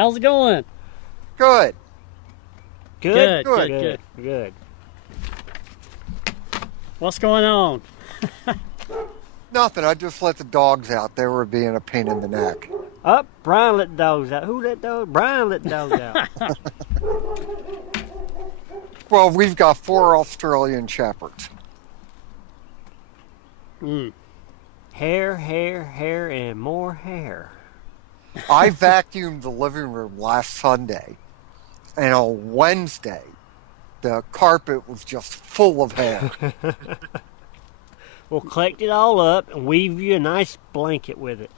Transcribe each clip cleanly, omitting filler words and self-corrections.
How's it going? Good. Good. What's going on? Nothing. I just let the dogs out. They were being a pain in the neck. Up, Brian let the dogs out. Who let dogs? Brian let the dogs out. Well, we've got 4 Australian Shepherds. Hair, and more hair. I vacuumed the living room last Sunday, and on Wednesday, the carpet was just full of hair. We'll collect it all up and weave you a nice blanket with it.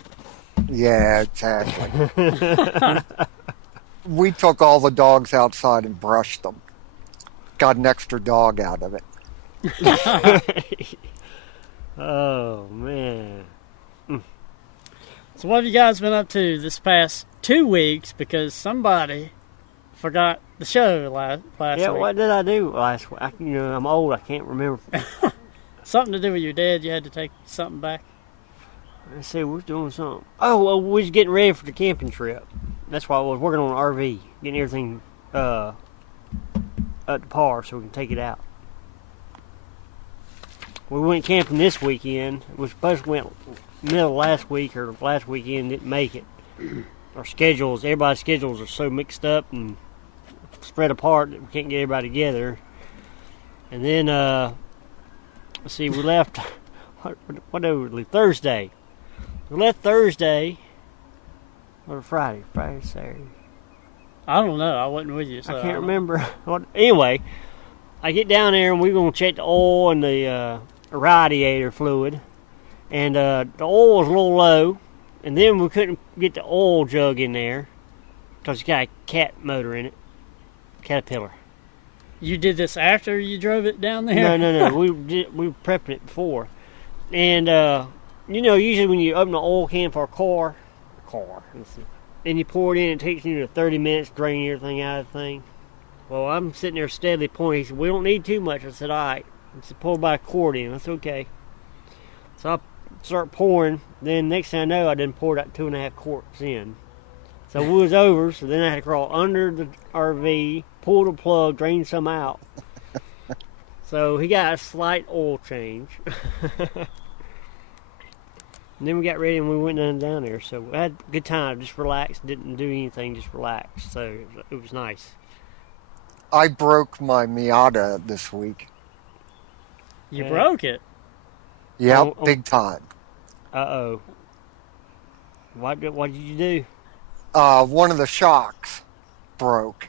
Yeah, exactly. We took all the dogs outside and brushed them. Got an extra dog out of it. Oh, man. So what have you guys been up to this past 2 weeks? Because somebody forgot the show last Yeah, week. what did I do last week? I'm old. I can't remember. Something to do with your dad. You had to take something back. Let's see, we was doing something. Oh, well, we was getting ready for the camping trip. That's why I was working on an RV, getting everything up to par so we can take it out. We went camping this weekend. We supposed to went middle of last week or last weekend, didn't make it. Everybody's schedules are so mixed up and spread apart that we can't get everybody together. And then, let's see, we left, what did we leave? Thursday. We left Thursday, or Friday, Saturday. I don't know. I wasn't with you. So I can't remember. Anyway, I get down there and we're going to check the oil and the radiator fluid. And the oil was a little low. And then we couldn't get the oil jug in there because it's got a cat motor in it. Caterpillar. You did this after you drove it down there? No. we were prepping it before. And, usually when you open an oil can for a car, and you pour it in, it takes you 30 minutes to drain everything out of the thing. Well, I'm sitting there steadily pouring. He said, we don't need too much. I said, all right. He said, pour about a quart in. That's okay. So I start pouring. Then next thing I know, I done poured out 2.5 quarts in. So we was over, so then I had to crawl under the RV, pull the plug, drain some out. So he got a slight oil change. And then we got ready and we went down there. So we had a good time, just relaxed, didn't do anything, just relaxed. So it was nice. I broke my Miata this week. You broke it? Yep, big time. Uh-oh. What did you do? One of the shocks broke.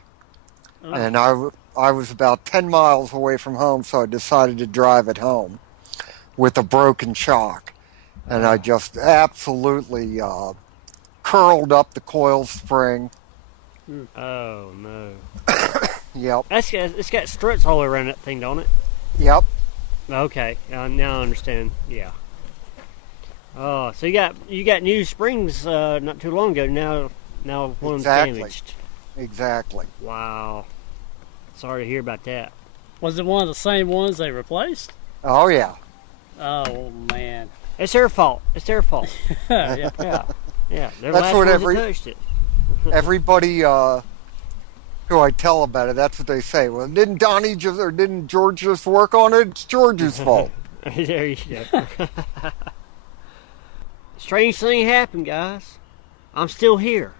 Oh. And I was about 10 miles away from home, so I decided to drive it home with a broken shock. And I just absolutely curled up the coil spring. Oh, no. Yep. It's got struts all around that thing, don't it? Yep. Okay. Now I understand. Yeah. Oh, so you got new springs not too long ago. Now one's damaged. Exactly. Wow. Sorry to hear about that. Was it one of the same ones they replaced? Oh, yeah. Oh, man. It's their fault. Yeah. Yeah. They're that's what touched it. Everybody who I tell about it, that's what they say. Well, didn't George just work on it? It's George's fault. There you go. Strange thing happened, guys. I'm still here.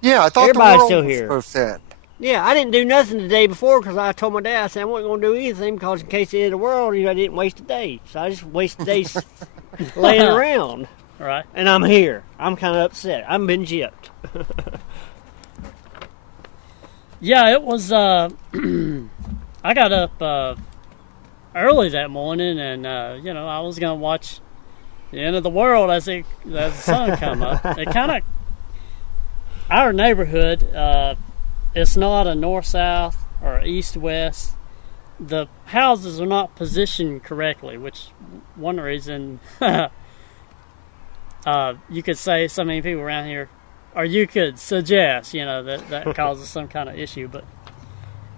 Yeah, I thought everybody's the world still was here. Supposed to end. Yeah, I didn't do nothing the day before because I told my dad, I said I wasn't going to do anything because in case the end of the world, I didn't waste a day. So I just wasted days laying around. Right. And I'm here. I'm kind of upset. I've been gypped. Yeah, it was, I got up early that morning and, I was going to watch the end of the world as the sun come up. It kind of, our neighborhood, it's not a north-south or east-west. The houses are not positioned correctly, which one reason you could say so many people around here, or you could suggest, that causes some kind of issue. But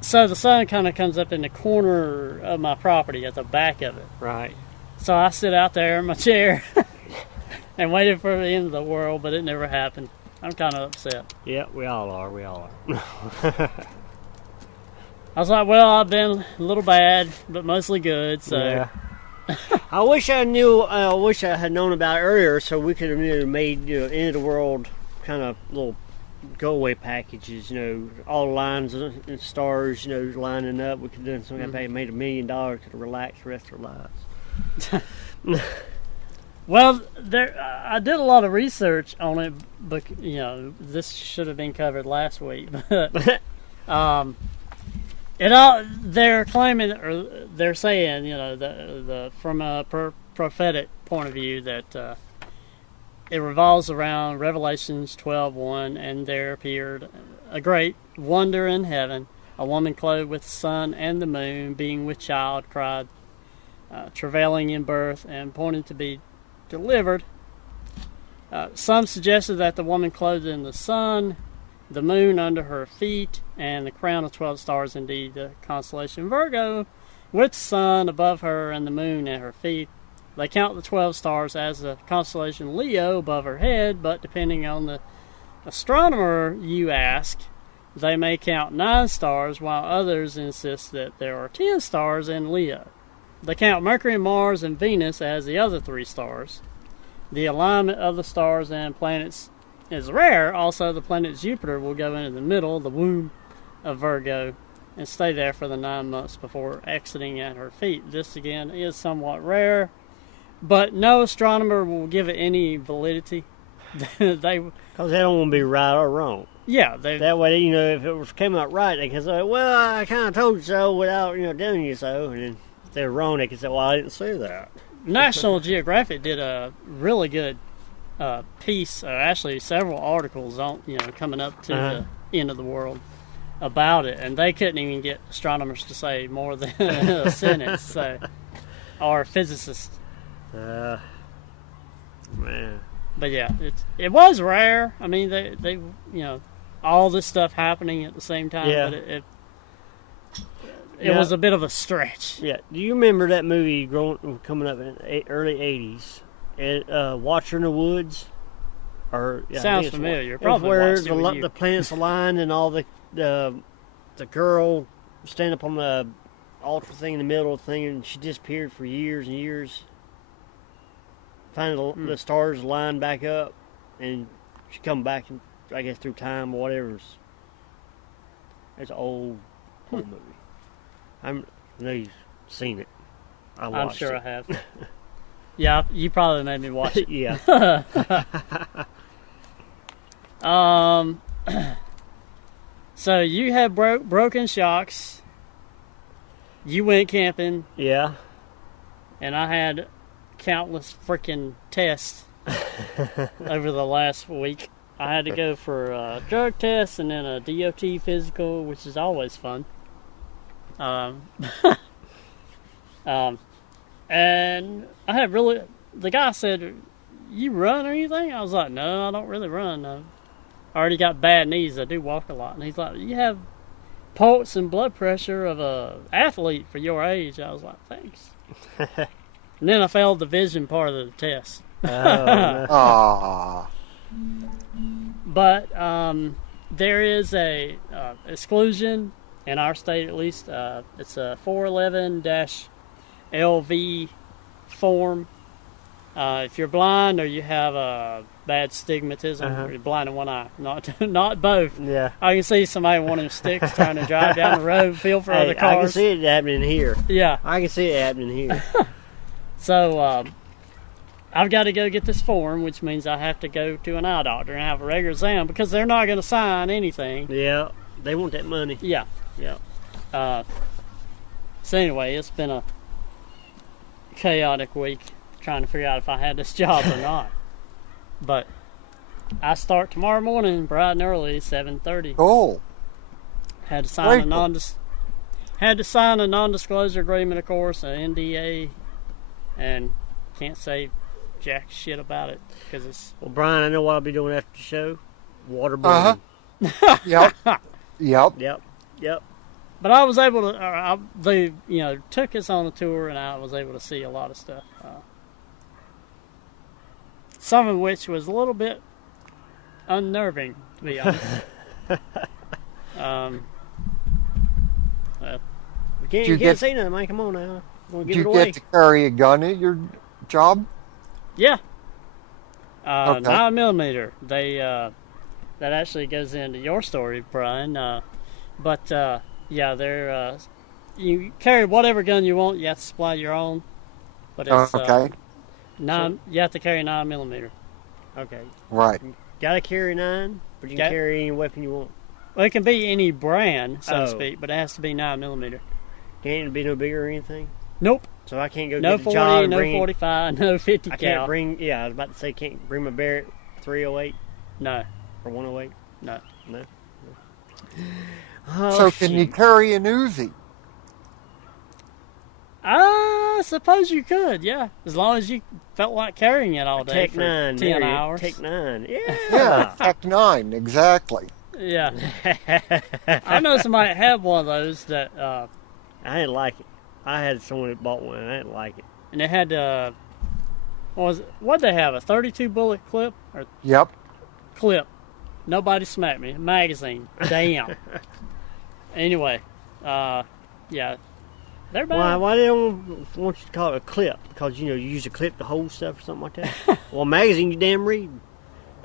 so the sun kind of comes up in the corner of my property at the back of it. Right. So I sit out there in my chair and waited for the end of the world, but it never happened. I'm kind of upset. Yeah, we all are. We all are. I was like, well, I've been a little bad, but mostly good. So Yeah. I wish I knew. I wish I had known about it earlier, so we could have made end of the world kind of little go away packages. All lines and stars. Lining up. We could have done something. Mm-hmm. Made $1 million. Could have relaxed the rest of our lives. Well, I did a lot of research on it, but this should have been covered last week. But they're claiming, or they're saying, from a prophetic point of view, that it revolves around Revelations 12:1, and there appeared a great wonder in heaven, a woman clothed with the sun and the moon, being with child, cried, travailing in birth, and pointed to be delivered. Some suggested that the woman clothed in the sun, the moon under her feet, and the crown of 12 stars, indeed the constellation Virgo, with the sun above her and the moon at her feet. They count the 12 stars as the constellation Leo above her head, but depending on the astronomer you ask, they may count 9 stars, while others insist that there are 10 stars in Leo. They count Mercury, Mars, and Venus as the other 3 stars. The alignment of the stars and planets is rare. Also, the planet Jupiter will go into the middle, the womb of Virgo, and stay there for the 9 months before exiting at her feet. This, again, is somewhat rare, but no astronomer will give it any validity. Because they don't want to be right or wrong. Yeah. That way, if it came out right, they can say, well, I kind of told you so without, telling you so. And then if they're wrong, they can say, well, I didn't say that. National Geographic did a really good piece, actually several articles on, coming up to the end of the world about it, and they couldn't even get astronomers to say more than a sentence, so, or physicists. Man. But yeah, it was rare. I mean, they all this stuff happening at the same time, but it was a bit of a stretch. Yeah. Do you remember that movie coming up in the early 80s? Watcher in the Woods? Sounds familiar. Probably where the planets aligned and all the girl stand up on the altar thing in the middle of the thing, and she disappeared for years and years. Finally, the stars lined back up, and she come back, I guess, through time or whatever. It's an old movie. I know you've seen it. I'm sure I have. Yeah, you probably made me watch it. Yeah. So you had broken shocks. You went camping. Yeah. And I had countless freaking tests over the last week. I had to go for a drug test and then a DOT physical, which is always fun. And I had the guy said, you run or anything? I was like, no, I don't really run. I already got bad knees. I do walk a lot. And he's like, you have pulse and blood pressure of a athlete for your age. I was like, thanks. And then I failed the vision part of the test. Aww. But there is a exclusion in our state, at least. It's a 411-LV form. If you're blind or you have a bad stigmatism, or you're blind in one eye, not both. Yeah. I can see somebody with one of them sticks trying to drive down the road, feel for other cars. I can see it happening here. Yeah. I can see it happening here. So, I've got to go get this form, which means I have to go to an eye doctor and have a regular exam because they're not going to sign anything. Yeah, they want that money. Yeah. So anyway, it's been a chaotic week trying to figure out if I had this job or not. But I start tomorrow morning bright and early, 7:30. Oh. Had to sign a non-disclosure agreement, of course, an NDA, and can't say jack shit about it because it's. Well, Brian, I know what I'll be doing after the show. Waterboarding. Yep. But I was able to. They took us on a tour, and I was able to see a lot of stuff. Some of which was a little bit unnerving, to be honest. Well, You can't say nothing, man. Come on now. Want to Do give it you away? get to carry a gun at your job? yeah, Okay. 9mm. That actually goes into your story, Brian. But yeah, they're you carry whatever gun you want. You have to supply your own, but it's Okay. You have to carry 9mm. Okay. Right. Gotta carry 9, but you can carry any weapon you want. Well, it can be any brand, so to Oh. speak, but it has to be 9mm. Can't it be no bigger or anything? Nope. So I can't go No get the 40, job and no bring 45, no 50 I cal. can't bring. Yeah, I was about to say can't bring my Barrett 308 No, or 108. no. No. So can you carry an Uzi? I suppose you could, yeah, as long as you felt like carrying it all day Tech for 9, 10 hours. Tech 9, yeah. Yeah, Tech 9, exactly. Yeah. I know somebody that had one of those that, I didn't like it. I had someone that bought one and I didn't like it. and it had, what'd they have, a 32 bullet clip? Or Yep. clip. Nobody smacked me. Magazine. Damn. Anyway, yeah. They're bad. Why they don't want you to call it a clip? Because, you use a clip to hold stuff or something like that? Well, a magazine you damn read.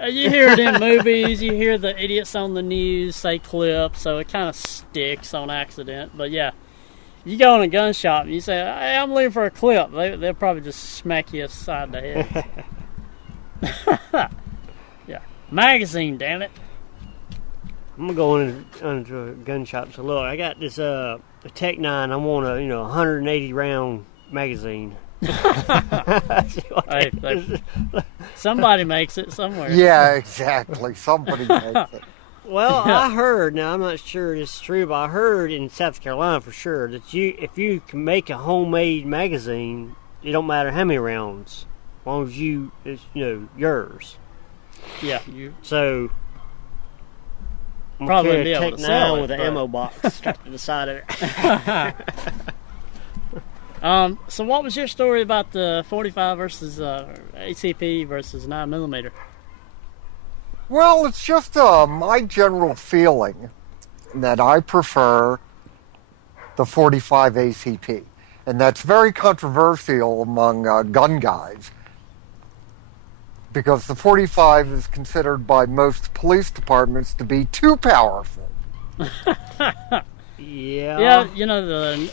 You hear it in movies, you hear the idiots on the news say clip, so it kind of sticks on accident. But yeah, you go in a gun shop and you say, hey, I'm looking for a clip. They'll probably just smack you upside the head. Yeah. Magazine, damn it. I'm going to go into a gun shop. So look, I got this a Tech 9. I want a 180 round magazine. Hey, somebody makes it somewhere. Yeah, exactly. Somebody makes it. Well, I heard, now I'm not sure this is true, but I heard in South Carolina for sure that if you can make a homemade magazine, it don't matter how many rounds, as long as it's yours. Yeah. So I'm Probably gonna be carry able a to Tech sell 9 it, with an but- ammo box strapped to the side of it. So what was your story about the 45 versus ACP versus 9mm? Well, it's just my general feeling that I prefer the 45 ACP. And that's very controversial among gun guys because the 45 is considered by most police departments to be too powerful. Yeah, the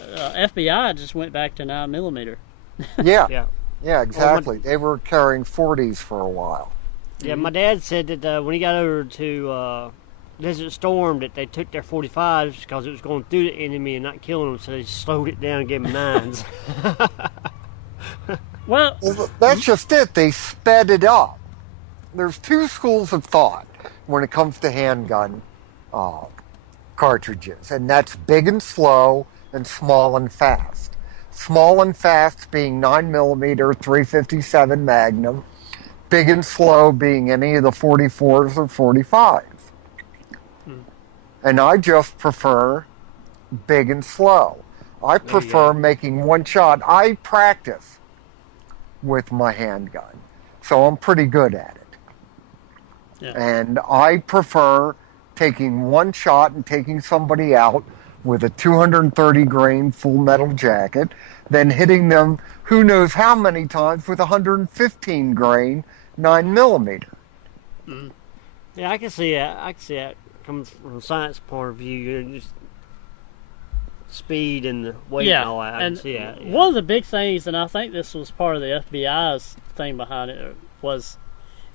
FBI just went back to 9mm. Yeah, Yeah. yeah, exactly. They were carrying 40s for a while. Yeah, my dad said that when he got over to Desert Storm that they took their 45s because it was going through the enemy and not killing them, so they slowed it down and gave them 9s. Well, That's just it. They sped it up. There's two schools of thought when it comes to handgun cartridges, and that's big and slow and small and fast. Small and fast being 9mm 357 Magnum, big and slow being any of the 44s or 45s. And I just prefer big and slow. I prefer making one shot. I practice with my handgun, so I'm pretty good at it. Yeah. And I prefer taking one shot and taking somebody out with a 230 grain full metal jacket, then hitting them who knows how many times with a 115 grain 9mm. Yeah, I can see that. Comes from a science point of view, just speed and the weight and all that. I can see that. Yeah. One of the big things, and I think this was part of the FBI's thing behind it, was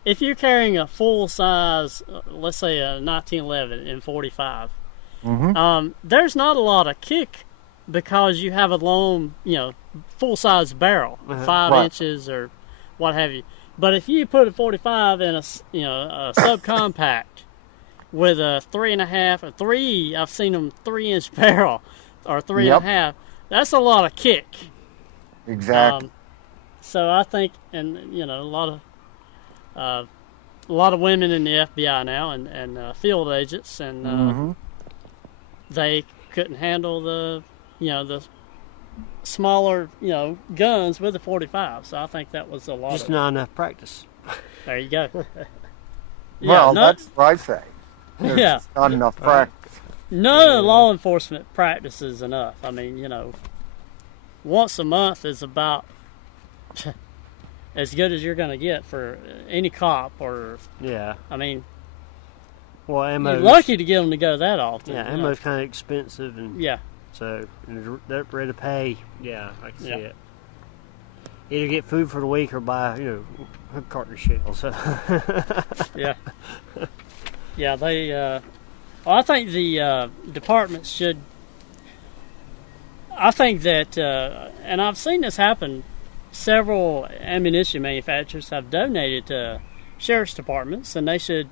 if you're carrying a full size, let's say a 1911 in 45, there's not a lot of kick because you have a long, full size barrel, 5 inches or what have you. But if you put a 45 in a subcompact with a 3.5 or 3, I've seen them 3-inch barrel or 3.5. That's a lot of kick. Exactly. So I think, and a lot of women in the FBI now and field agents, and they couldn't handle the smaller guns with the 45. So I think that was a lot. Just not enough practice. There you go. Yeah, Well, that's what I say. There's yeah, just not enough practice. none of the law enforcement practices enough. I mean, once a month is about as good as you're going to get for any cop. Or Yeah. I mean, Well, you're ammo's lucky to get them to go that often. Yeah, ammo's kind of expensive, and Yeah, so they're ready to pay. Yeah, I can see Yeah. it. Either get food for the week or buy, a carton of shells. yeah, yeah. They. Well, I think the departments should. I think that, and I've seen this happen. Several ammunition manufacturers have donated to sheriff's departments, and they should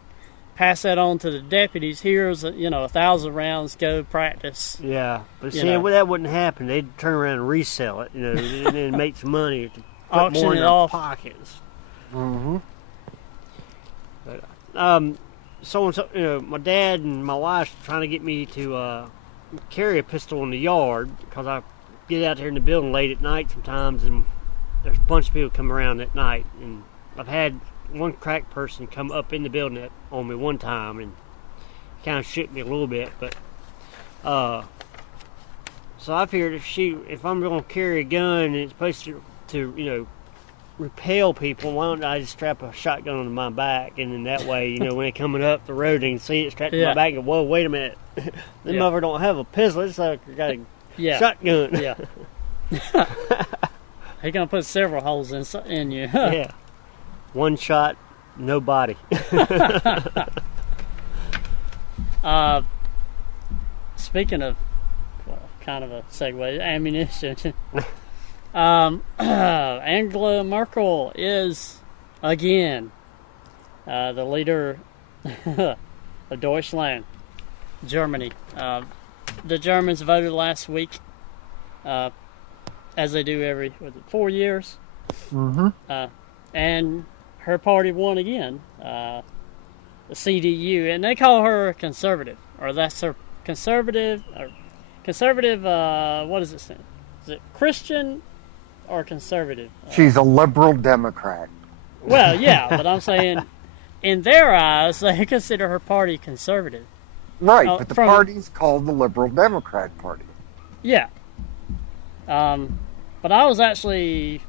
pass that on to the deputies. Here's 1,000 rounds. Go practice. Yeah, but You see, know. that wouldn't happen. They'd turn around and resell it, and then make some money to put Auction more in it their off. pockets. Mm-hmm. But, my dad and my wife's trying to get me to carry a pistol in the yard because I get out there in the building late at night sometimes, and there's a bunch of people come around at night, and I've had one crack person come up in the building on me one time and kind of shook me a little bit, but so I figured if I'm going to carry a gun and it's supposed to repel people, why don't I just strap a shotgun on my back, and then that way, when they're coming up the road, they can see it strapped to my back and go, whoa, wait a minute. Them mother don't have a pistol, it's like you got a shotgun. Yeah. He's gonna put several holes in you. Yeah. One shot, no body. Speaking of, kind of a segue, ammunition. Angela Merkel is again the leader of Deutschland, Germany. The Germans voted last week, as they do every 4 years, and her party won again, the CDU, and they call her a conservative, or that's her conservative. What does it stand? Is it Christian or conservative? She's a liberal Democrat. Well, yeah, but I'm saying, in their eyes, they consider her party conservative. Right, but the party's called the Liberal Democrat Party. Yeah. But I was actually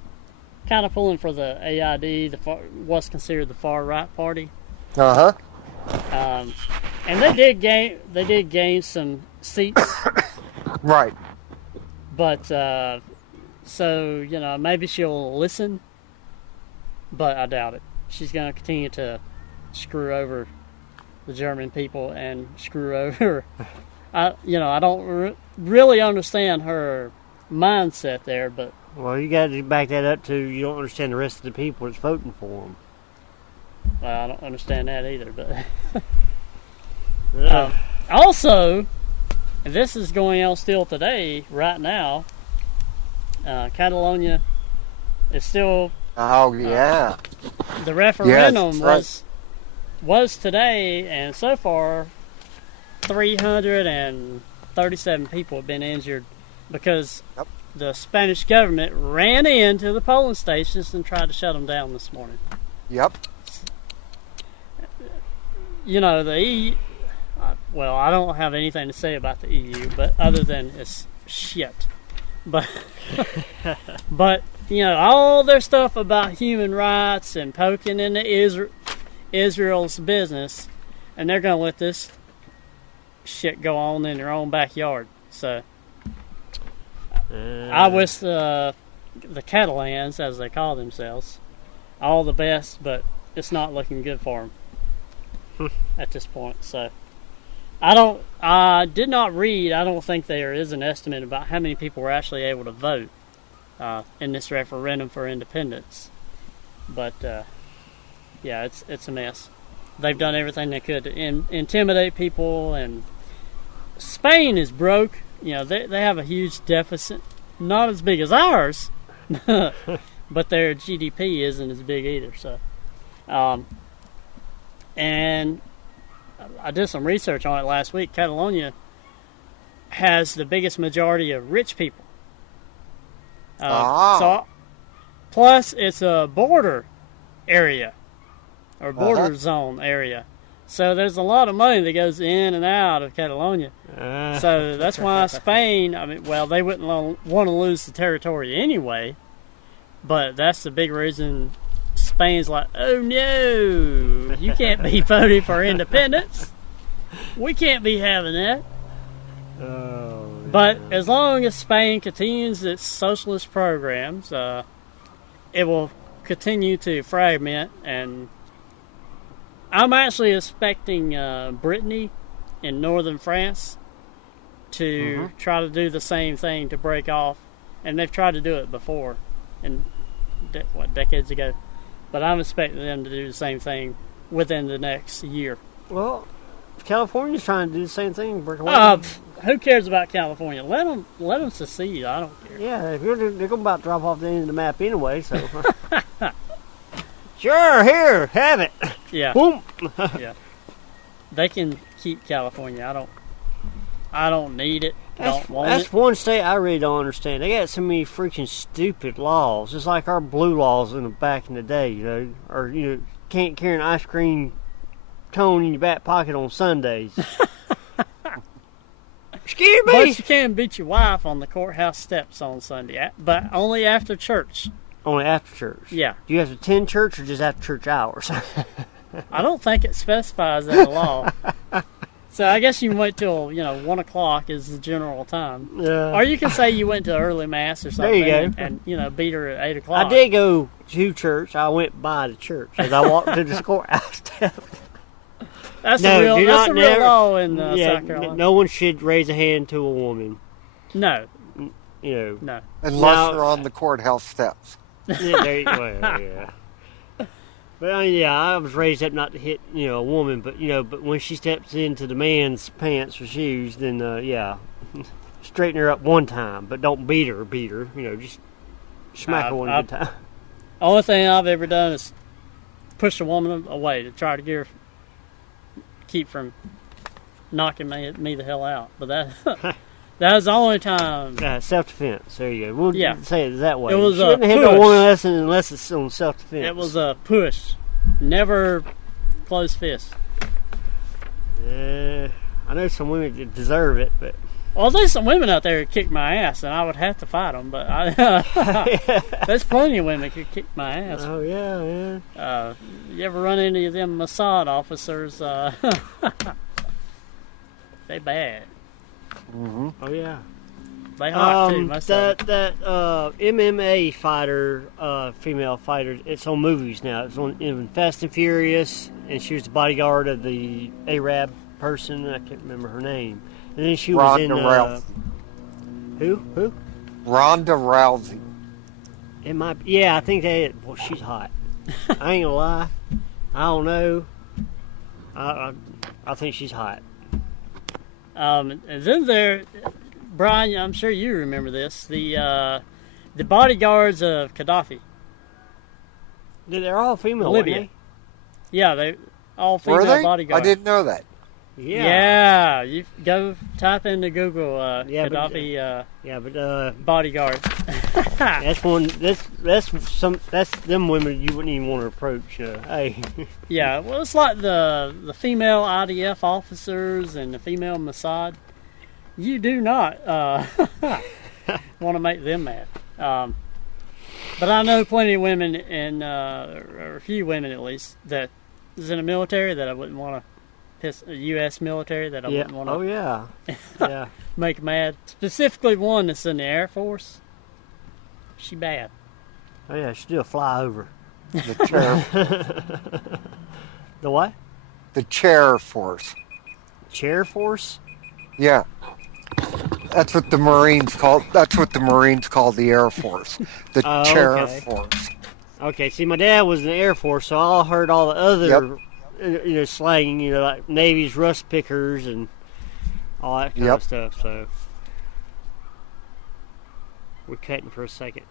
kind of pulling for the AID, what's considered the far right party. Uh-huh. And they did gain some seats. Right. But so maybe she'll listen, but I doubt it. She's going to continue to screw over the German people and screw over. I don't really understand her mindset there, but Well, you got to back that up to you don't understand the rest of the people that's voting for them. I don't understand that either. But also, and this is going on still today, right now. Catalonia is still. Oh yeah. The referendum yes, was today, and so far, 337 people have been injured because the Spanish government ran into the polling stations and tried to shut them down this morning. Yep. Well, I don't have anything to say about the EU, but other than it's shit. But all their stuff about human rights and poking into Israel's business, and they're going to let this shit go on in their own backyard. So I wish the Catalans, as they call themselves, all the best, but it's not looking good for them at this point. So I did not read. I don't think there is an estimate about how many people were actually able to vote in this referendum for independence. But yeah, it's a mess. They've done everything they could to intimidate people, and Spain is broke. They have a huge deficit, not as big as ours, but their GDP isn't as big either. So, and I did some research on it last week. Catalonia has the biggest majority of rich people. So, plus it's a border area or border zone area. So there's a lot of money that goes in and out of Catalonia. So that's why Spain, they wouldn't want to lose the territory anyway. But that's the big reason Spain's like, oh no, you can't be voting for independence. We can't be having that. Oh, but as long as Spain continues its socialist programs, it will continue to fragment. And I'm actually expecting Brittany in northern France to try to do the same thing to break off. And they've tried to do it before, decades ago. But I'm expecting them to do the same thing within the next year. Well, California's trying to do the same thing. Break away. Who cares about California? Let them secede. I don't care. Yeah, if they're going to about drop off the end of the map anyway. So, sure, here, have it. Yeah. Boom. Yeah. They can keep California. I don't need it. That's one state I really don't understand. They got so many freaking stupid laws, just like our blue laws back in the day, or can't carry an ice cream cone in your back pocket on Sundays. Excuse me. But you can beat your wife on the courthouse steps on Sunday, but only after church. Only after church. Yeah. Do you have to attend church or just after church hours? I don't think it specifies in the law. So I guess you can wait till 1 o'clock is the general time, or you can say you went to early mass or something. There you go. And beat her at 8 o'clock. I did go to church. I went by the church as I walked to the courthouse steps. That's a real law in South Carolina. No one should raise a hand to a woman. No. No. Unless you're on the courthouse steps. Yeah. But I was raised up not to hit, a woman, but when she steps into the man's pants or shoes, then straighten her up one time, but don't beat her, just smack her one good time. Only thing I've ever done is push a woman away to try to keep from knocking me the hell out. But that was the only time. Self-defense. There you go. We'll say it that way. It was you shouldn't hit a woman unless it's on self-defense. It was a push. Never closed fist. I know some women that deserve it, but... Well, there's some women out there who kick my ass, and I would have to fight them, but there's plenty of women who kick my ass. Oh, yeah. You ever run into them Mossad officers? They bad. Mm-hmm. Oh, yeah. They hot, too, most of them. That MMA fighter, female fighter, it's on movies now. It's on in Fast and Furious, and she was the bodyguard of the Arab person. I can't remember her name. And then she was in... Rousey. Who? Ronda Rousey. It might be, I think that... Well, she's hot. I ain't gonna lie. I don't know. I think she's hot. And then there... Brian, I'm sure you remember this. The bodyguards of Gaddafi. They're all female, Libya. weren't Yeah, they all Were female they? bodyguards. I didn't know that. they? Yeah, you go type into Google Gaddafi bodyguards. That's one. That's them women you wouldn't even want to approach. Hey. Yeah, well, it's like the female IDF officers and the female Mossad. You do not want to make them mad. But I know plenty of women, or a few women at least, that is in the military that I wouldn't want to piss, U.S. military that I wouldn't want to yeah. make mad. Specifically one that's in the Air Force. She bad. Oh, yeah, she'd do a flyover. The chair. The what? The chair force. Chair force? Yeah. That's what the Marines call. That's what the Marines call the Air Force. The chair okay. force. Okay. See, my dad was in the Air Force, so I heard all the other, slang. Like Navy's rust pickers and all that kind of stuff. So we're cutting for a second.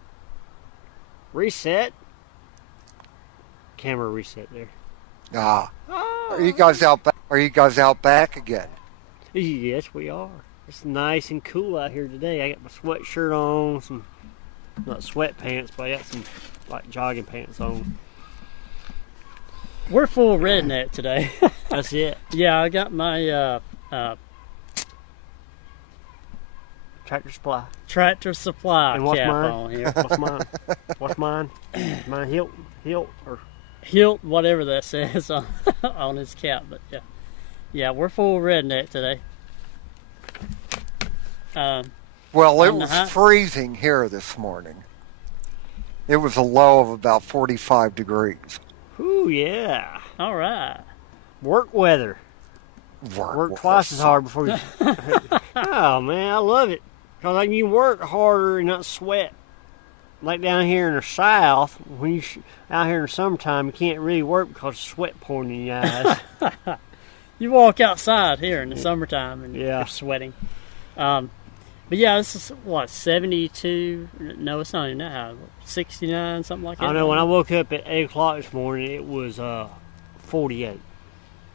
Reset. Camera reset there. Are you guys out back? Are you guys out back again? Yes, we are. It's nice and cool out here today. I got my sweatshirt on, some not sweatpants, but I got some like jogging pants on. We're full redneck today. That's it. Yeah, I got my Tractor Supply. Tractor Supply And what's cap mine? on here. What's mine? What's mine? Mine Hilt or Hilt, whatever that says on his cap. But yeah, we're full redneck today. Well, it On the was high- freezing here this morning. It was a low of about 45 degrees. ooh yeah. All right. Work weather. Work twice as hard before you. Oh man, I love it because you can work harder and not sweat. Like down here in the south, when you out here in the summertime, you can't really work because of sweat pouring in your eyes. You walk outside here in the summertime and Yeah. you're sweating. But yeah, this is what, 72? No, it's not even that high. 69, something like that. I know when I woke up at 8 o'clock this morning, it was 48.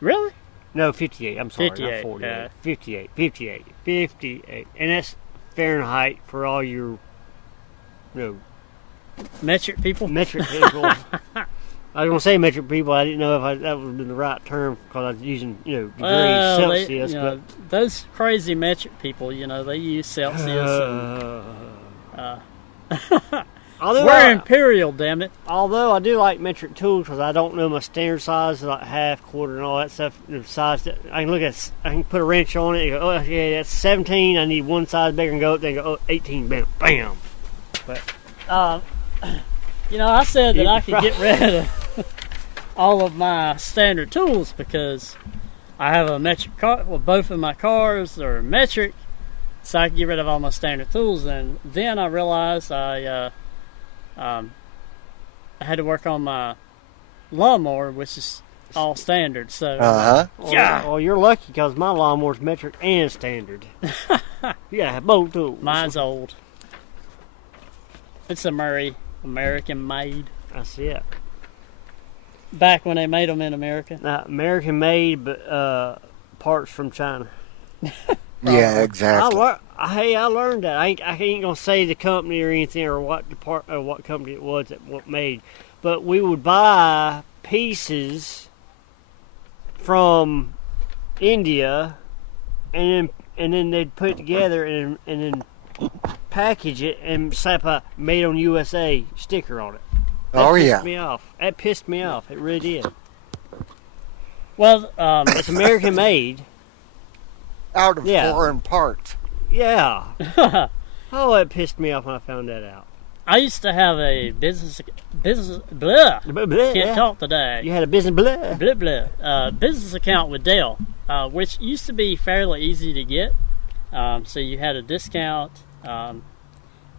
Really? No, 58. I'm sorry, 58, not 48. yeah. 58. And that's Fahrenheit for all your Metric people? metric people. I was going to say metric people. I didn't know if that would have been the right term because I was using, degrees Celsius. But those crazy metric people, they use Celsius. although We're imperial, damn it. Although I do like metric tools because I don't know my standard size, like half, quarter, and all that stuff. The size that I can I can put a wrench on it and go, oh yeah, that's 17. I need one size bigger and go up there and go, oh, 18, bam, bam. But I said that I could get rid of all of my standard tools because I have a metric car. Well, both of my cars are metric, so I can get rid of all my standard tools. And then I realized I had to work on my lawnmower, which is all standard. So, Uh-huh. well, you're lucky because my lawnmower's metric and standard. You gotta have both tools. Mine's old. It's a Murray, American made. That's it. Back when they made them in America. Now, American made, but parts from China. Yeah, exactly. I learned that. I ain't gonna say the company or anything or what company it was that what made, but we would buy pieces from India, and then they'd put it together and then package it and slap a "Made on USA" sticker on it. That pissed me off. That pissed me off. It really did. Well, It's American made. Out of Yeah. foreign parts. Yeah. Oh, it pissed me off when I found that out. I used to have a business blah. Can't talk today. You had a business blah. Blah blah. Business account with Dell, which used to be fairly easy to get. So you had a discount,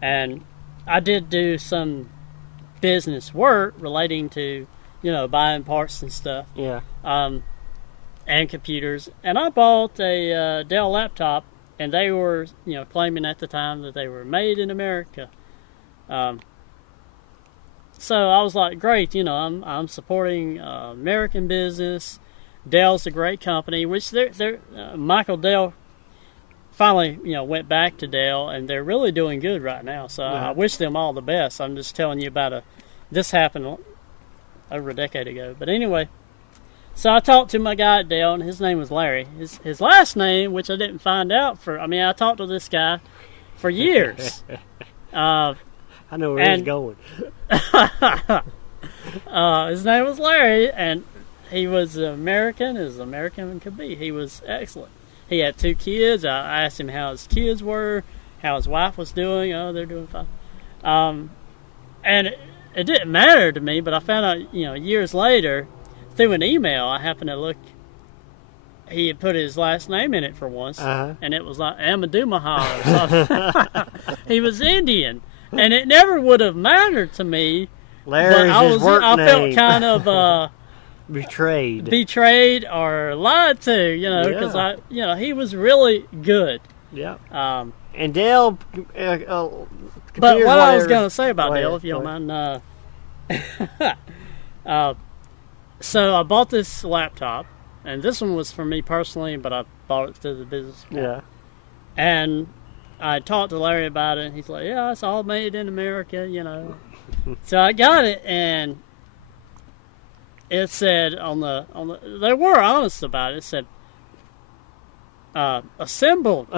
and I did do some business work relating to, buying parts and stuff, Yeah. and computers. And I bought a Dell laptop, and they were, claiming at the time that they were made in America. So I was like, great, I'm supporting American business. Dell's a great company, which they're Michael Dell finally, went back to Dell, and they're really doing good right now. So I wish them all the best. I'm just telling you about this happened over a decade ago. But anyway, so I talked to my guy at Dell, and his name was Larry. His last name, which I didn't find out I talked to this guy for years. I know where he's going. His name was Larry, and he was American as American could be. He was excellent. He had 2 kids. I asked him how his kids were, how his wife was doing. Oh, they're doing fine. And it didn't matter to me, but I found out, years later, through an email, I happened to look. He had put his last name in it for once, and it was like Amadou Mahal or something. He was Indian, and it never would have mattered to me. Larry's but his work I name. felt kind of betrayed or lied to, because he was really good. Yeah. And Dell. But what I was going to say about Dell, if you don't mind, so I bought this laptop, and this one was for me personally, but I bought it through the business. Yeah. And I talked to Larry about it, and he's like, yeah, it's all made in America, So I got it, and it said they were honest about it. It said assembled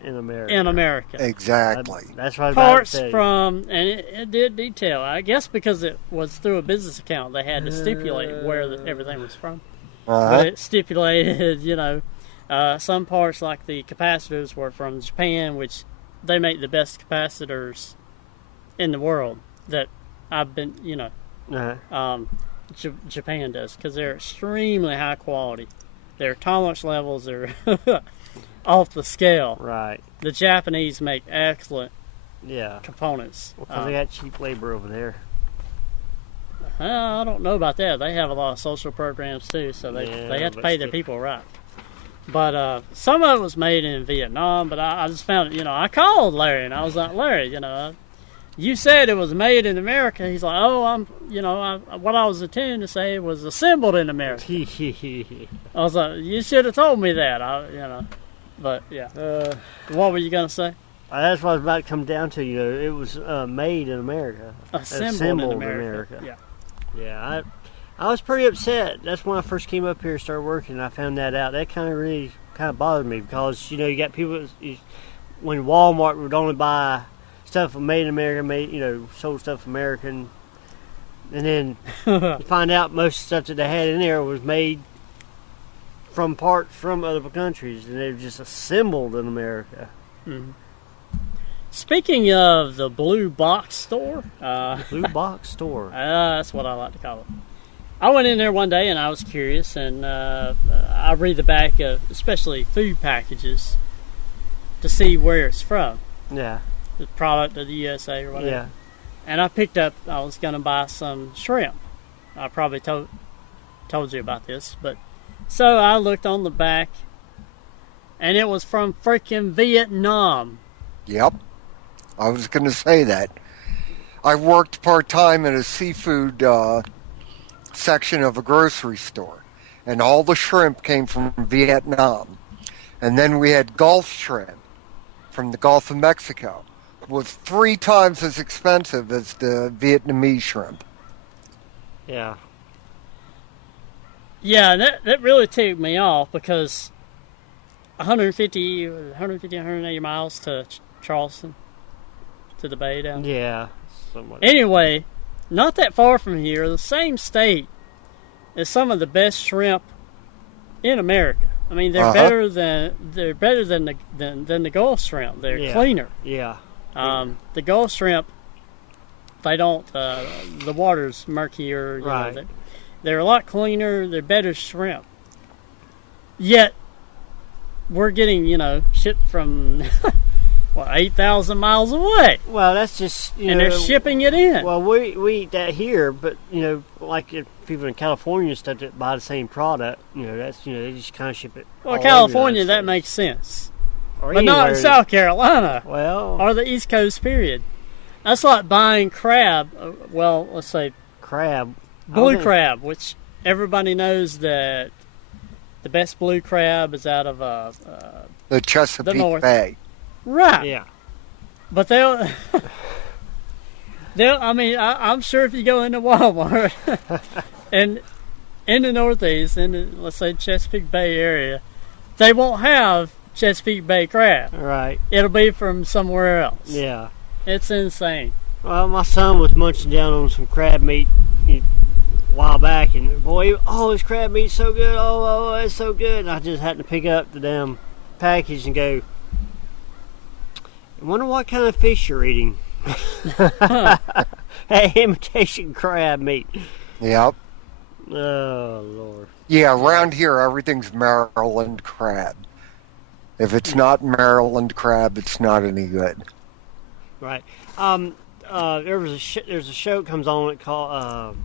in America. in America. Exactly. That's what I was Parts about to say. from, and it did detail. I guess because it was through a business account, they had to stipulate where everything was from. But it stipulated, some parts like the capacitors were from Japan, which they make the best capacitors in the world that I've been, Japan does, because they're extremely high quality. Their tolerance levels are off the scale. Right. The Japanese make excellent Yeah. components. Because they got cheap labor over there. I don't know about that. They have a lot of social programs too, so they have to pay their people right. But some of it was made in Vietnam, but I just found it, I called Larry and I was like, Larry, you said it was made in America. He's like, oh, what I was intending to say was assembled in America. I was like, you should have told me that, But, yeah. What were you going to say? That's what I was about to come down to. It was made in America. Assembled in America. Yeah. Yeah, I was pretty upset. That's when I first came up here and started working, and I found that out. That really bothered me because, you got people, when Walmart would only buy stuff made in America, sold stuff American, and then you find out most stuff that they had in there was made from parts from other countries, and they were just assembled in America. Mm-hmm. Speaking of the blue box store, blue box store, that's what I like to call it. I went in there one day and I was curious, and I read the back of especially food packages to see where it's from. Yeah, the product of the USA or whatever. Yeah, and I was going to buy some shrimp. I probably told you about this, but so I looked on the back, and it was from freaking Vietnam. Yep. I was going to say that. I worked part-time in a seafood section of a grocery store, and all the shrimp came from Vietnam. And then we had Gulf shrimp from the Gulf of Mexico. It was 3 times as expensive as the Vietnamese shrimp. Yeah. Yeah, that really ticked me off because 180 miles to Charleston, to the bay down there. Yeah. Somewhat. Anyway, not that far from here, the same state is some of the best shrimp in America. I mean, they're better than the Gulf shrimp. They're cleaner. Yeah. The Gulf shrimp, they don't. The water's murkier. Right. They're a lot cleaner. They're better shrimp. Yet, we're getting shit from 8,000 miles away. Well, that's just and they're shipping it in. Well, we eat that here, but like if people in California and stuff that buy the same product, that's they just kind of ship it. Well, California, that makes sense, but not in South Carolina. Well, or the East Coast. Period. That's like buying crab. Well, let's say crab, blue crab, which everybody knows that the best blue crab is out of the Chesapeake North. Bay. Right. Yeah. But I'm sure if you go into Walmart and in the Northeast, let's say Chesapeake Bay area, they won't have Chesapeake Bay crab. Right. It'll be from somewhere else. Yeah. It's insane. Well, my son was munching down on some crab meat a while back, and boy, this crab meat's so good. Oh, it's so good. And I just had to pick up the damn package and go, I wonder what kind of fish you're eating. Hey, imitation crab meat. Yep. Oh, Lord. Yeah, around here, everything's Maryland crab. If it's not Maryland crab, it's not any good. Right. There's a show that comes on it called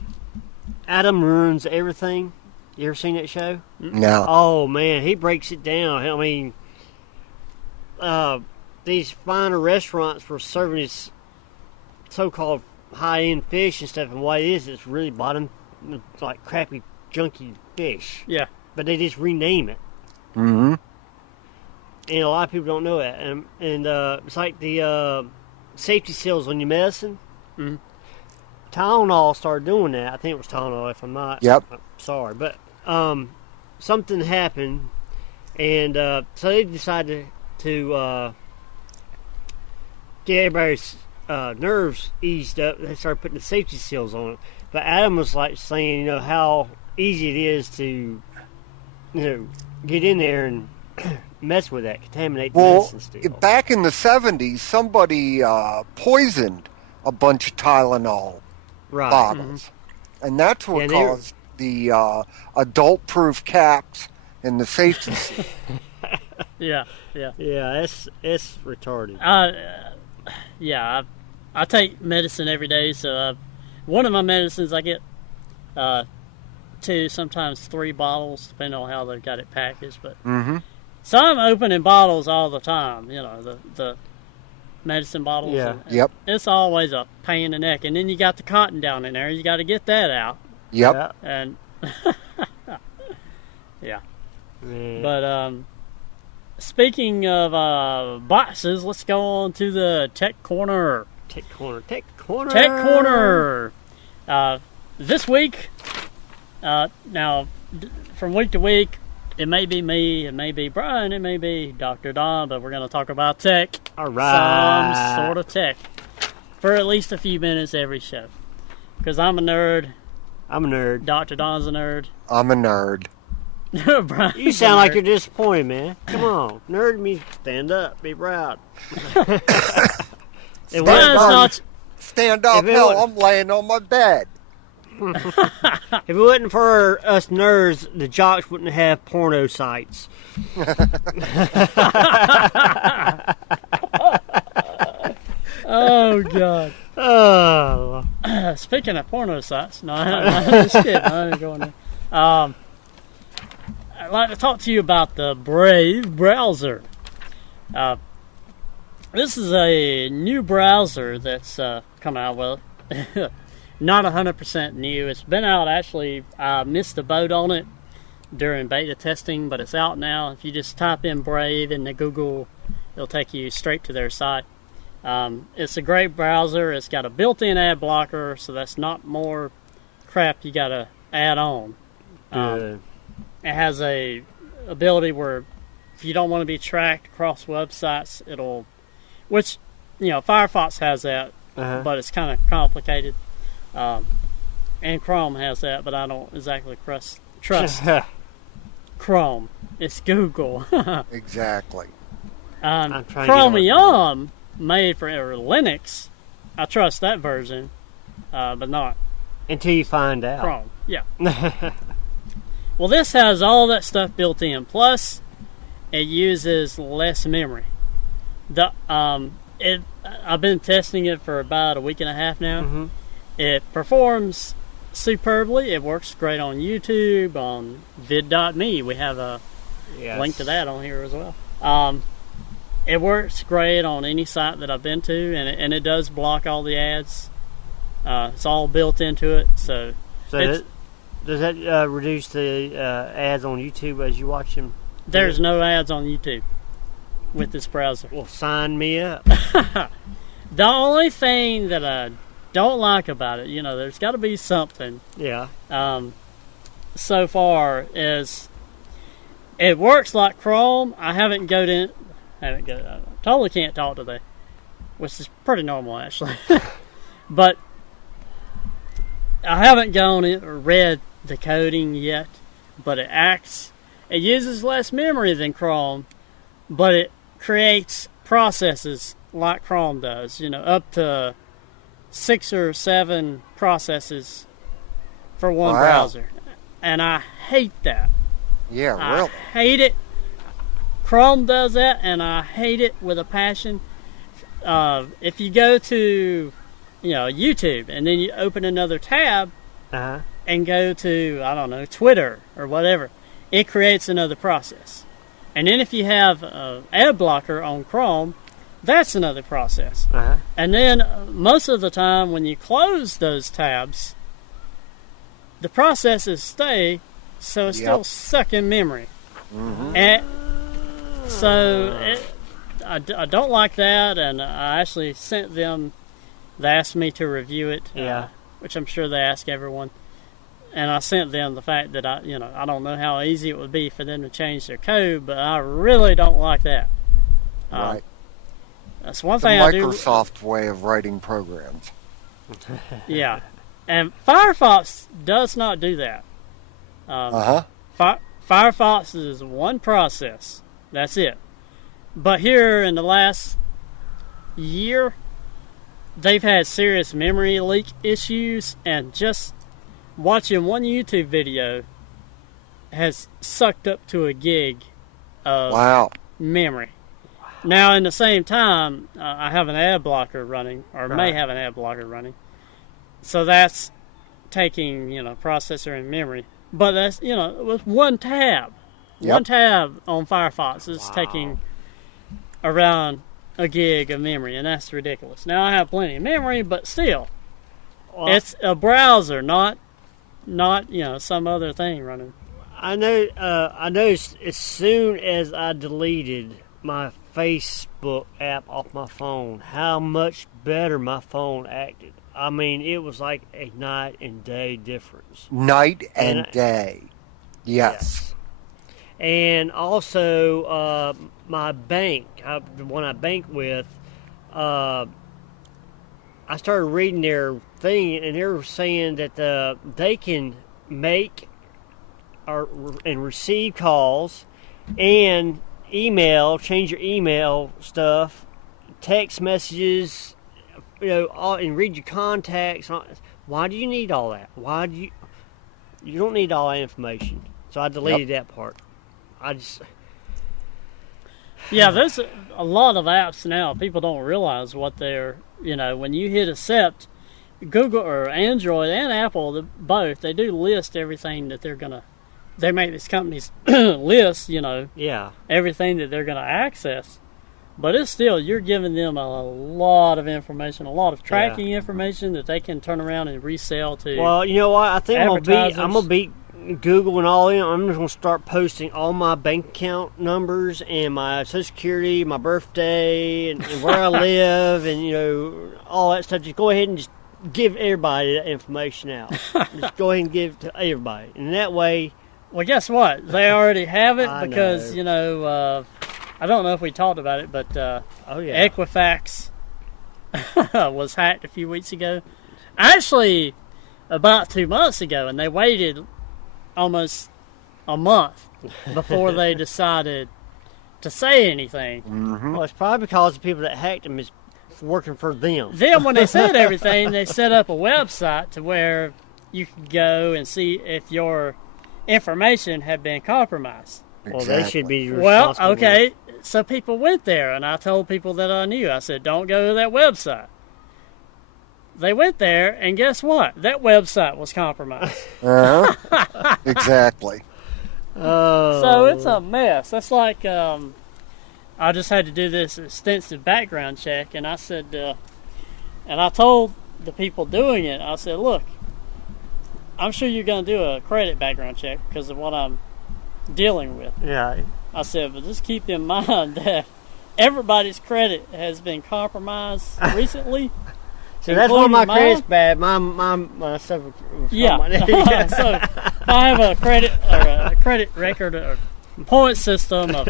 Adam Ruins Everything. You ever seen that show? No. Oh, man, he breaks it down. I mean, these finer restaurants were serving this so-called high-end fish and stuff, and what it is, it's really bottom, like crappy, junky fish. Yeah. But they just rename it. Mm-hmm. And a lot of people don't know that. And it's like the safety seals on your medicine. Mm-hmm. Tylenol started doing that. I think it was Tylenol, if I'm not. Yep. sorry, but something happened, and so they decided to get everybody's nerves eased up. They started putting the safety seals on it. But Adam was like saying, how easy it is to, get in there and mess with that, contaminate the medicine still. Back in the 70s, somebody poisoned a bunch of Tylenol bottles. Mm-hmm. And that's what caused the adult-proof caps and the safety seal. Yeah. Yeah, it's retarded. I take medicine every day, so one of my medicines I get 2, sometimes 3 bottles, depending on how they've got it packaged. But so I'm opening bottles all the time. The medicine bottles. Yeah. Yep. It's always a pain in the neck, and then you got the cotton down in there. You got to get that out. Yep. And yeah. Man. But speaking of boxes, let's go on to the Tech Corner. Tech Corner. This week, now, from week to week, it may be me, it may be Brian, it may be Dr. Don, but we're going to talk about tech. All right. Some sort of tech. For at least a few minutes every show. Because I'm a nerd. Dr. Don's a nerd. I'm a nerd. Brian's you sound like you're disappointed, man. Come on. Nerd me. Stand up. Be proud. Stand up. Hell, I'm laying on my bed. If it wasn't for us nerds, the jocks wouldn't have porno sites. Oh, God. Oh. Speaking of porno sites, no, I'm just kidding. I ain't going there. I'd like to talk to you about the Brave browser. This is a new browser that's come out. Well, not 100% new. It's been out, actually. I missed the boat on it during beta testing, but it's out now. If you just type in Brave into Google, it'll take you straight to their site. It's a great browser. It's got a built-in ad blocker, so that's not more crap you got to add on. It has a ability where if you don't want to be tracked across websites, which Firefox has that, but it's kind of complicated. And Chrome has that, but I don't exactly trust Chrome. It's Google. Exactly. Chromium, made for Linux, I trust that version, but not until you find out. Chrome. Yeah. Well, this has all that stuff built in. Plus, it uses less memory. I've been testing it for about a week and a half now. Mm-hmm. It performs superbly. It works great on YouTube, on vid.me. We have a link to that on here as well. It works great on any site that I've been to, and it does block all the ads. It's all built into it. So does that reduce the ads on YouTube as you watch them? There's no ads on YouTube with this browser. Well, sign me up. The only thing that I don't like about it, there's got to be something. Yeah. So far is it works like Chrome. I totally can't talk today, which is pretty normal actually. But I haven't gone in or read the coding yet. But it uses less memory than Chrome, but it creates processes like Chrome does. Up to 6 or 7 processes for one browser. And I hate that. Yeah, really. I hate it. Chrome does that, and I hate it with a passion. If you go to, YouTube, and then you open another tab and go to, I don't know, Twitter or whatever, it creates another process. And then if you have ad blocker on Chrome, that's another process. And then most of the time when you close those tabs, the processes stay, so it's still sucking memory. Mm-hmm. And so I don't like that, and I actually sent them, they asked me to review it, which I'm sure they ask everyone. and I sent them the fact that I don't know how easy it would be for them to change their code, but I really don't like that. Right. That's one The thing I do. Microsoft way of writing programs. Yeah, and Firefox does not do that. Firefox is one process. That's it. But here in the last year, they've had serious memory leak issues, and just watching one YouTube video has sucked up to a gig of memory. Now, in the same time, I have an ad blocker running, or may have an ad blocker running. So that's taking, processor and memory. But that's, with one tab. Yep. One tab on Firefox is taking around a gig of memory, and that's ridiculous. Now, I have plenty of memory, but still, it's a browser, not some other thing running. I know. I noticed as soon as I deleted my Facebook app off my phone, how much better my phone acted. I mean, it was like a night and day difference. Night and day. Yes. And also, my bank, the one I bank with, I started reading their thing, and they were saying that they can make and receive calls and change your email stuff, text messages, and read your contacts. Why do you need all that? You don't need all that information. So I deleted that part. There's a lot of apps now. People don't realize what they're, when you hit accept, Google or Android and Apple, both, they do list everything that they make these companies list, everything that they're going to access. But it's still, you're giving them a lot of information, a lot of tracking information that they can turn around and resell to. Well, you know what? I think I'm gonna beat Google and all in. I'm just gonna start posting all my bank account numbers and my Social Security, my birthday, and where I live, and all that stuff. Just go ahead and just give everybody that information out. Just go ahead and give it to everybody, and that way. Well, guess what? They already have it because I don't know if we talked about it, but Equifax was hacked a few weeks ago. Actually, about 2 months ago, and they waited almost a month before they decided to say anything. Mm-hmm. Well, it's probably because the people that hacked them is working for them. Then when they said everything, they set up a website to where you could go and see if your information had been compromised. Exactly. Well, they should be responsible. Well, okay, so people went there, and I told people that I knew. I said, don't go to that website. They went there, and guess what? That website was compromised. Exactly. So it's a mess. That's like I just had to do this extensive background check, and I said, and I told the people doing it, I said, look, I'm sure you're going to do a credit background check because of what I'm dealing with. Yeah. I said, but just keep in mind that everybody's credit has been compromised recently. So that's why my credit's bad. My stuff. Yeah. So if I have a credit record or point system of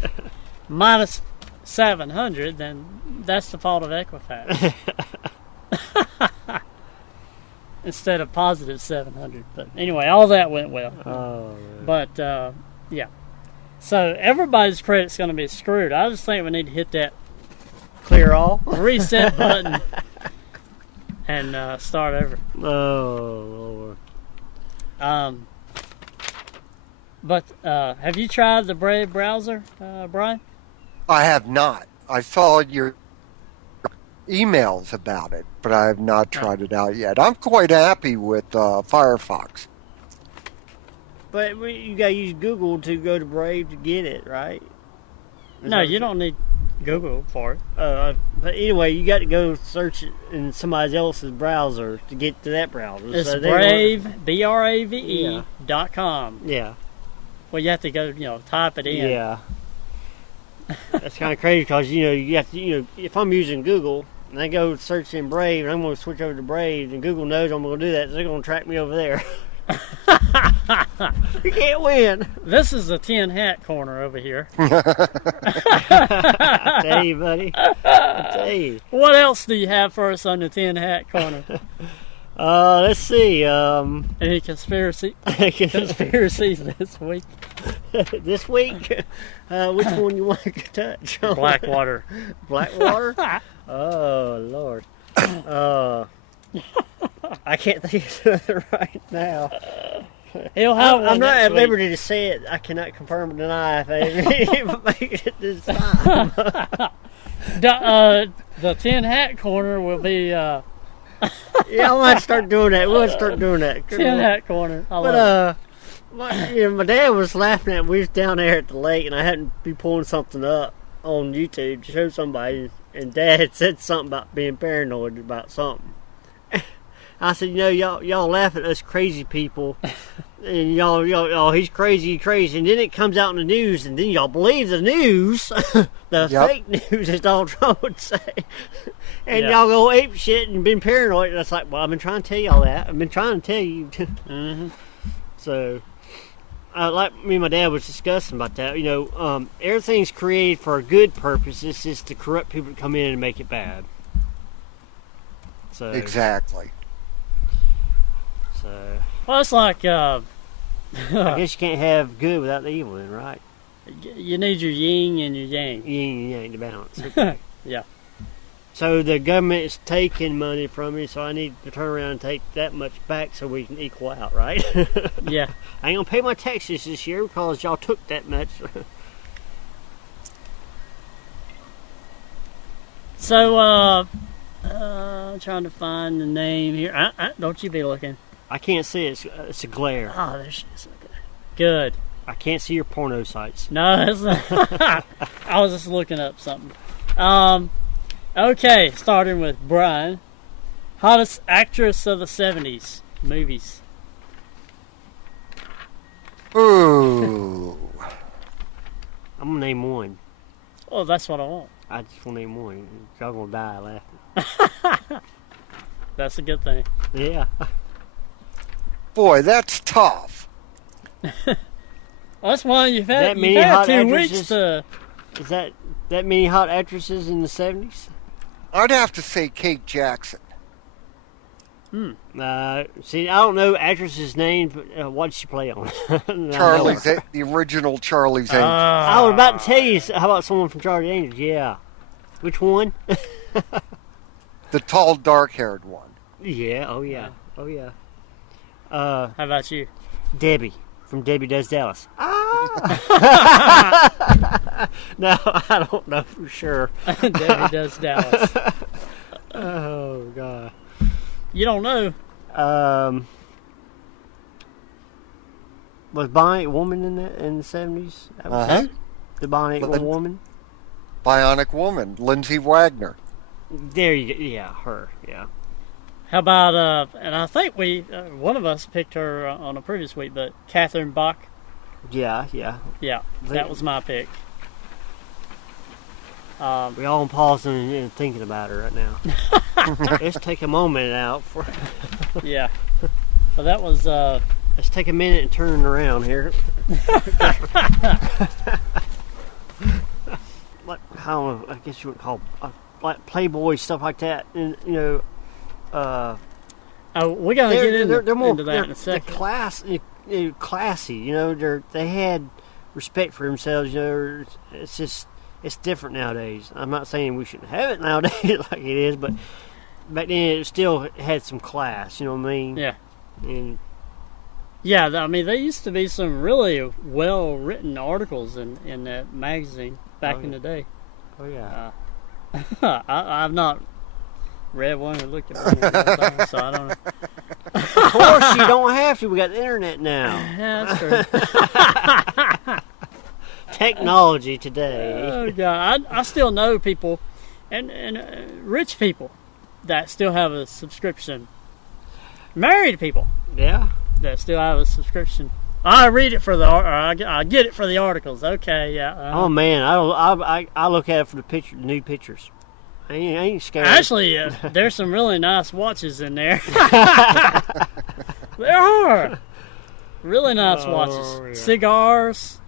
minus 700, then that's the fault of Equifax. Instead of positive 700. But anyway, all that went well. Oh. But yeah. So everybody's credit's going to be screwed. I just think we need to hit that Clear all? reset button and start over. Oh, Lord. But have you tried the Brave browser, Brian? I have not. I saw your emails about it, but I have not tried it out yet. I'm quite happy with Firefox. But you got to use Google to go to Brave to get it, right? No, you don't need Google for it. But anyway, you got to go search it in somebody else's browser to get to that browser. It's so Brave, BRAVE.com. Yeah. Well, you have to go, type it in. Yeah. That's kind of crazy because, you have to, if I'm using Google and I go search in Brave and I'm going to switch over to Brave and Google knows I'm going to do that, so they're going to track me over there. You can't win. This is the tin hat corner over here. I tell you, buddy. I tell you. What else do you have for us on the tin hat corner? Let's see. Any conspiracies this week? This week, which one you want to touch? Blackwater. Blackwater? Oh Lord. I can't think of it right now. He'll have I'm not at week. liberty to say it. I cannot confirm or deny if I make it this time. The tin hat corner will be Yeah, I might start doing that. We'll start doing that. tin hat corner. I love But my dad was laughing at. We was down there at the lake, and I happened to be pulling something up on YouTube to show somebody, and Dad had said something about being paranoid about something. I said, y'all laugh at us crazy people, and y'all, he's crazy, and then it comes out in the news, and then y'all believe the news, the fake news, as Donald Trump would say, and y'all go ape shit and been paranoid. And it's like, well, I've been trying to tell y'all that. I've been trying to tell you. Mm-hmm. So, like me and my dad was discussing about that. Everything's created for a good purpose. It's just to corrupt people to come in and make it bad. So Exactly. So Well, it's like I guess you can't have good without the evil, then, right? you need your yin and your yang. Yin and yang to balance. Yeah. So the government is taking money from me, so I need to turn around and take that much back so we can equal out, right? Yeah. I ain't gonna pay my taxes this year because y'all took that much. So, trying to find the name here. Don't you be looking. I can't see it. It's a glare. Oh, there she is. Okay. Good. I can't see your porno sites. No, it's not. I was just looking up something. Okay, starting with Brian. Hottest actress of the 70s movies. Ooh. I'm gonna name one. Oh, that's what I want. I just want to name one. Y'all gonna die laughing. That's a good thing. Yeah. Boy, that's tough. Well, that's why you've That had, many you've had hot 2 weeks actresses? to... Is that many hot actresses in the 70s? I'd have to say Kate Jackson. See, I don't know actresses' names, but what did she play on? The original Charlie's Angels. I was about to tell you, how about someone from Charlie's Angels? Yeah. Which one? The tall, dark-haired one. Yeah, oh yeah. How about you? Debbie from Debbie Does Dallas. No, I don't know for sure. Debbie Does Dallas. Oh God. You don't know. Was Bionic Woman in the 70s? Uh-huh. The Bionic Woman? Bionic Woman, Lindsay Wagner. There you go. Yeah, her. Yeah. How about, and I think one of us picked her on a previous week, but Catherine Bach. Yeah. Yeah, that was my pick. We all pausing and thinking about her right now. Let's take a moment out for. Yeah. But that was, Let's take a minute and turn it around here. Like, I don't know, I guess you would call like Playboy, stuff like that. And, we're going to get they're more, into that in a second. They're classy, they had respect for themselves, it's just, it's different nowadays. I'm not saying we shouldn't have it nowadays like it is, but back then it still had some class, you know what I mean? Yeah. And yeah, I mean, there used to be some really well-written articles in that magazine back in the day. Oh, yeah. I've not read one or looked at one in a long time, so I don't know. Of course, you don't have to. We got the internet now. Yeah, that's true. Technology today. Oh, God. I still know people, and rich people, that still have a subscription. Married people. Yeah. That still have a subscription. I read it for I get it for the articles. Okay, yeah. Oh man, I look at it for the new pictures. I ain't scared. Actually, there's some really nice watches in there. There are. Really nice watches. Yeah. Cigars.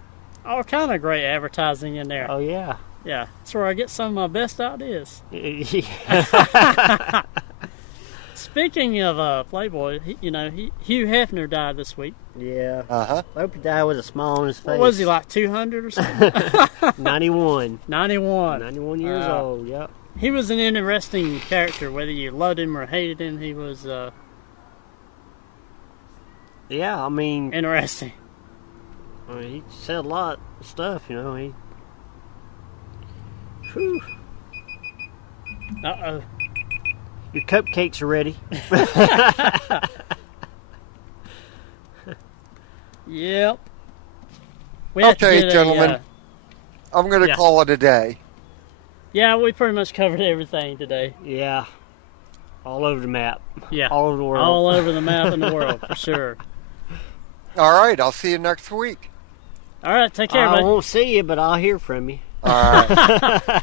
All kind of great advertising in there. Oh, yeah. Yeah, that's where I get some of my best ideas. Speaking of Playboy, Hugh Hefner died this week. Yeah. Uh-huh. I hope he died with a smile on his face. What was he, like 200 or something? 91. 91. 91 years old, yep. He was an interesting character, whether you loved him or hated him. He was Yeah, I mean, interesting. he said a lot of stuff, Whew. Uh-oh. Your cupcakes are ready. Yep. We have to Okay, get gentlemen. I'm going to yeah. call it a day. Yeah, we pretty much covered everything today. Yeah. All over the map. Yeah. All over the world. All over the map in the world, for sure. All right, I'll see you next week. All right, take care, I buddy. won't see you, but I'll hear from you. All right.